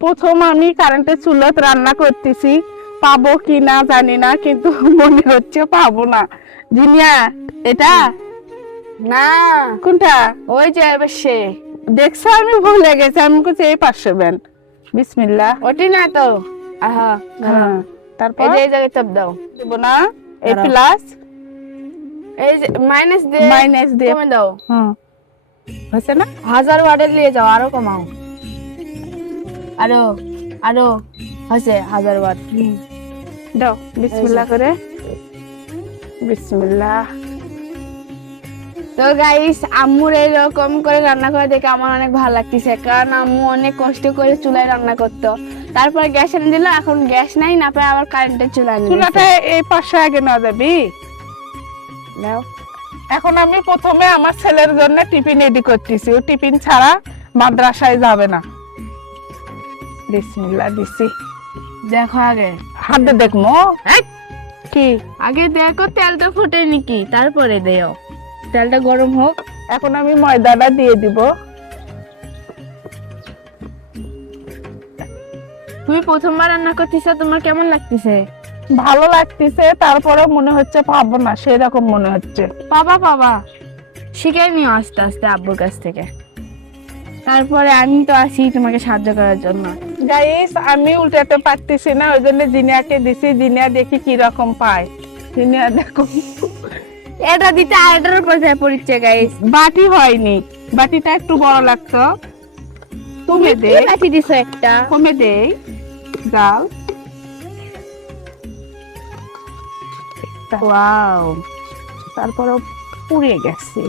প্রথম আমি কারেন্টের চুলাত রান্না করতেছি, পাবো কি না জানি না, কিন্তু মনে হচ্ছে পাবো না। জিনিয়া, এটা না, কোনটা? ওই যে সে দেখছো আমি ভুলে গেছি, আমি বলছি এই পাশে বেন। বিসমিল্লাহ। ওটি না তো। আহা, হ্যাঁ, এই তারপর যে এই জায়গায় চাপ দাও। দেব না, এই দাঁড়াও। প্লাস এই যে মাইনাস দিয়ে মাইনাস দিয়ে। কমে দাও। হুম, হয়েছে না? 1000 ওয়াটের নিয়ে যাও, আরো কমাও। আরো আরো হয়েছে 1000 ওয়াট। দাও বিসমিল্লাহ করে, বিসমিল্লাহ। তো গাইস, আম্মুর এরকম করে রান্না করে দেখে আমার অনেক ভালো লাগতেছে, কারণ আম্মু অনেক কষ্ট করে চুলায় রান্না করতো। তারপর গ্যাস এনে দিল, এখন গ্যাস নাই, না পায় আবার কারেন্টের চুলা এনে চুলাটা দিছে। এই পাশে আগে না যাবি। দাও। এখন আমি প্রথমে আমার ছেলের জন্য টিফিন রেডি করতেছি, ও টিফিন ছাড়া মাদ্রাসায় যাবে না। বিসমিল্লাহ দিছি। দেখো আগে, হাতে দেখমো এই, কি। আগে দেখো তেলটা ফুটে নাকি, তারপরে দেও। তেলটা গরম হোক। এখন আমি ময়দাটা দিয়ে দিব। তুমি প্রথমবার রান্না করতেছো, তোমার কেমন লাগতেছে? ভালো লাগতেছে, তারপরে মনে হচ্ছে পাবো না, সেরকম মনে হচ্ছে। পাবা পাবা, শিখে নিও আস্তে আস্তে আব্বুর কাছ থেকে। তারপরে আমি তো আছি তোমাকে সাহায্য করার জন্য। গাইস, আমি উল্টাতে পারতেছি না, ওই জন্য জিনিয়াকে দিছি। জিনিয়া দেখি কি রকম পায়। জিনিয়া দেখো, এটা দিতে আরেকটার উপর যায় পড়ছে গাইস। বাটি হয়নি, বাটিটা একটু বড় লাগতো। তুমি দে, বাটি দিছো একটা। কমে দে, যাও। ওয়াও, তারপরে পুড়িয়ে গেছে,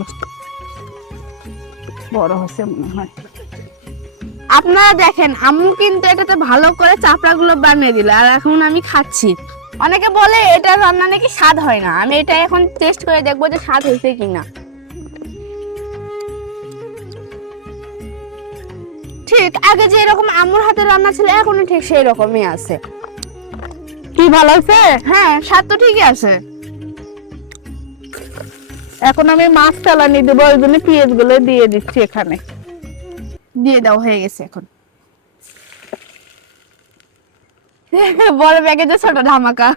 বড় হয়েছে মনে হয়। আপনারা দেখেন, আম্মু কিন্তু এটাতে ভালো করে চাপড়া গুলো বানিয়ে দিল, আর এখন আমি খাচ্ছি। অনেকে বলে এটা রান্না নাকি স্বাদ হয় না, আমি এটা এখন টেস্ট করে দেখবো যে স্বাদ হয়েছে কিনা। ঠিক আগে যে এরকম আম্মুর হাতে রান্না ছিল, এখনো ঠিক সেই রকমই আছে। কি ভালো হয়েছে? হ্যাঁ, স্বাদ তো ঠিকই আছে। এখন আমি মাছ চালানি দেবো, ওই জন্য পেঁয়াজ গুলো দিয়ে দিচ্ছি এখানে। দিয়ে দাও, হয়ে গেছে এখন। বড় প্যাকেজে ছোট ধামাকা।